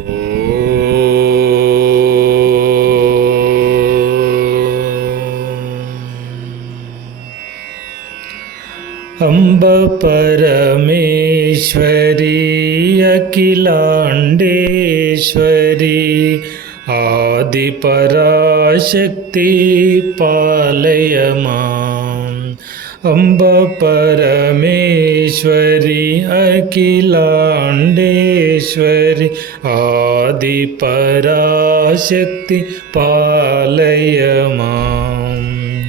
अम्ब परमेश्वरी अखिलाण्डेश्वरी आदिपराशक्ति पालय माम्। अम्ब परमेश्वरी अखिलाण्डेश्वरी आदिपराशक्ति पालय माम्।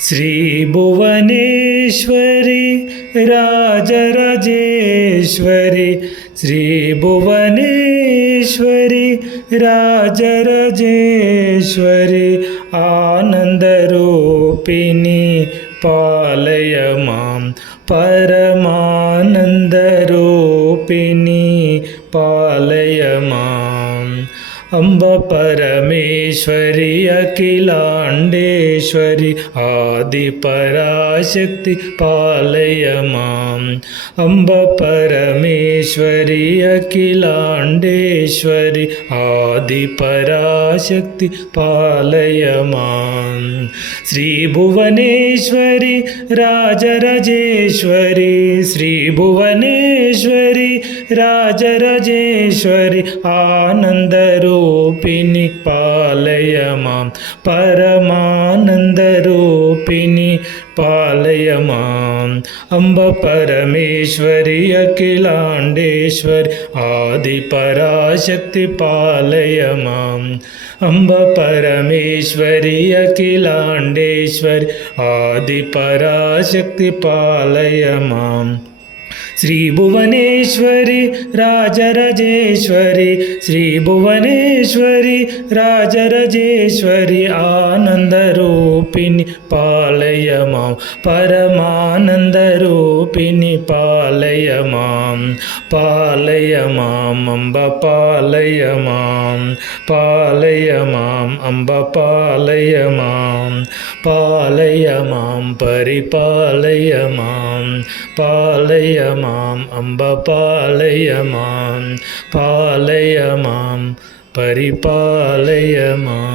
श्री भुवनेश्वरी राजराजेश्वरी श्री भुवनेश्वरी राजराजेश्वरी आनंदरूपिणी पालय मां। परमानंदरूपिणी पालय माम्। अम्ब परमेश्वरी अखिलाण्डेश्वरी आदिपराशक्ति पालय माम्। अम्ब परमेश्वरी अखिलाण्डेश्वरी आदिपराशक्ति पालय माम्। श्री भुवनेश्वरी राजराजेश्वरी श्री भुवनेश्वरी राजराजेश्वरी आनंदरूपिणी पालय मां। परमानंदरूपिणी पालय माम्। अम्ब परमेश्वरी अखिलाण्डेश्वरी आदिपराशक्ति पालय माम्। अम्ब परमेश्वरी अखिलाण्डेश्वरी आदिपराशक्ति पालय माम्। श्री भुवनेश्वरी राजराजेश्वरी श्री भुवनेश्वरी राजराजेश्वरी आनंदरूपिणी पालय मां। परमानंदरूपिणी पालय मां। पालय माम् अम्ब पालय मां। पालय माम् अम्ब पालय मां। पालय मां परिपालय मां। पालय माम् अम्ब पालय मां। पालय मां परिपालय माम्।